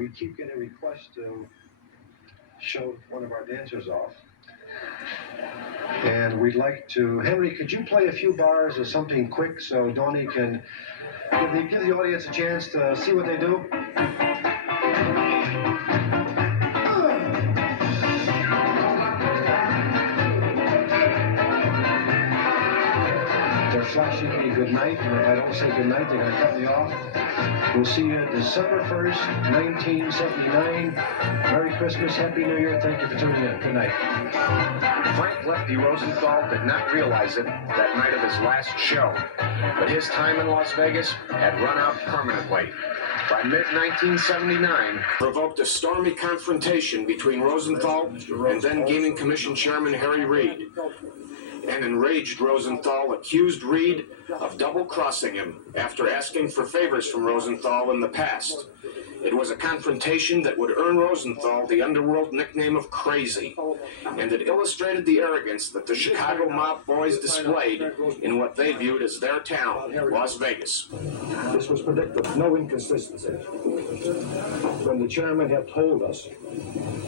we keep getting requests to show one of our dancers off. And we'd like to, Henry, could you play a few bars or something quick so Donnie can give the audience a chance to see what they do? They're flashing me good night, and if I don't say good night, they're going to cut me off. We'll see you December 1st, 1979. Merry Christmas, Happy New Year. Thank you for tuning in. Good night. Frank Lefty Rosenthal did not realize it that night of his last show, but his time in Las Vegas had run out permanently. By mid-1979, provoked a stormy confrontation between Rosenthal and then Gaming Commission Chairman Harry Reid. An enraged Rosenthal accused Reid of double-crossing him after asking for favors from Rosenthal in the past. It was a confrontation that would earn Rosenthal the underworld nickname of Crazy, and it illustrated the arrogance that the Chicago mob boys displayed in what they viewed as their town, Las Vegas. This was predictable, no inconsistency. When the chairman had told us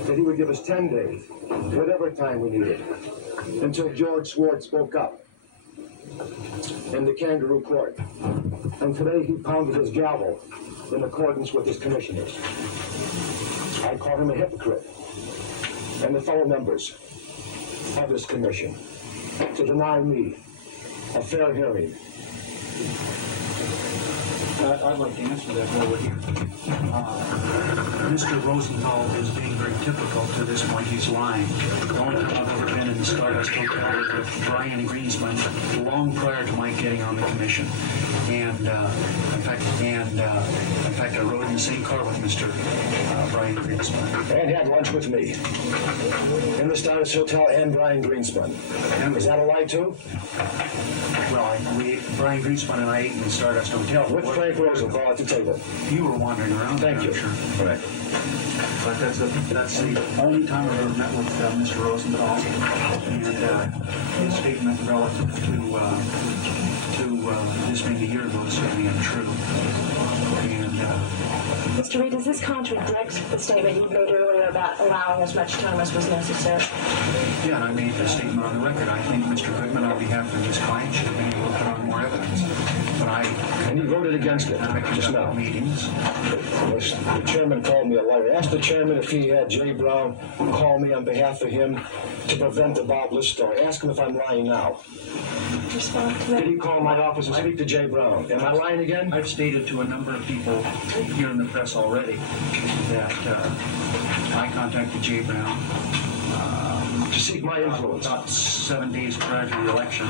that he would give us 10 days, whatever time we needed, until George Swartz spoke up in the Kangaroo Court. And today he pounded his gavel in accordance with his commissioners. I call him a hypocrite and the fellow members of this commission to deny me a fair hearing. I'd like to answer that while we're here. Mr. Rosenthal is being very typical to this point. He's lying. The only time I've ever been in the Stardust Hotel was with Brian Greenspan long prior to my getting on the commission. And in fact, I rode in the same car with Mr. Brian Greenspan. And had lunch with me in the Stardust Hotel and Brian Greenspan. Is that a lie too? Well, Brian Greenspan and I ate in the Stardust Hotel. With Frank Rosenthal at the table. You were wandering around. Thank you. Sure. All right. But that's the only time I've ever met with Mr. Rosenthal, and his statement relative to this being a year ago is certainly untrue. And Mr. Reid, does this contradict the statement you made earlier about allowing as much time as was necessary? yeah, and I made the statement on the record. I think Mr. Goodman, on behalf of his client, should have been able to put on more evidence. But And he voted against it just now. Meetings. The chairman called me a liar. Asked the chairman if he had Jay Brown call me on behalf of him to prevent the Bob List story. Ask him if I'm lying now. Respond to that. Did he call my office and speak to Jay Brown? Am I lying again? I've stated to a number of people here in the press already that I contacted Jay Brown To seek my influence. about 7 days prior to the election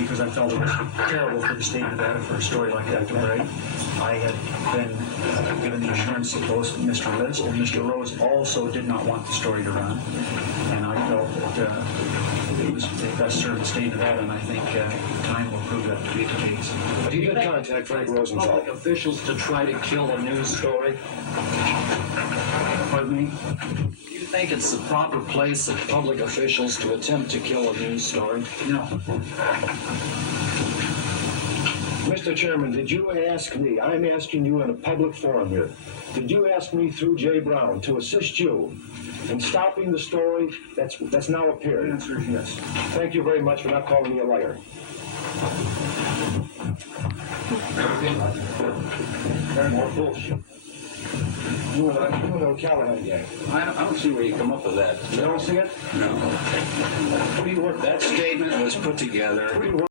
because I felt it was terrible for the state of Nevada for a story like that to break. I had been given the assurance that both Mr. List and Mr. Rose also did not want the story to run, and I felt that it was best served the state of Nevada, and I think time will prove that to be the case. But he did contact Frank Rosenthal. Public officials to try to kill a news story? Pardon me? Do you think it's the proper place of public officials to attempt to kill a news story? No. Mr. Chairman, did you ask me, I'm asking you in a public forum here, did you ask me through Jay Brown to assist you in stopping the story that's now The appeared? answer is yes. Thank you very much for not calling me a liar. More bullshit. You know Callahan gang. I don't see where you come up with that. You don't see it? No. That statement was put together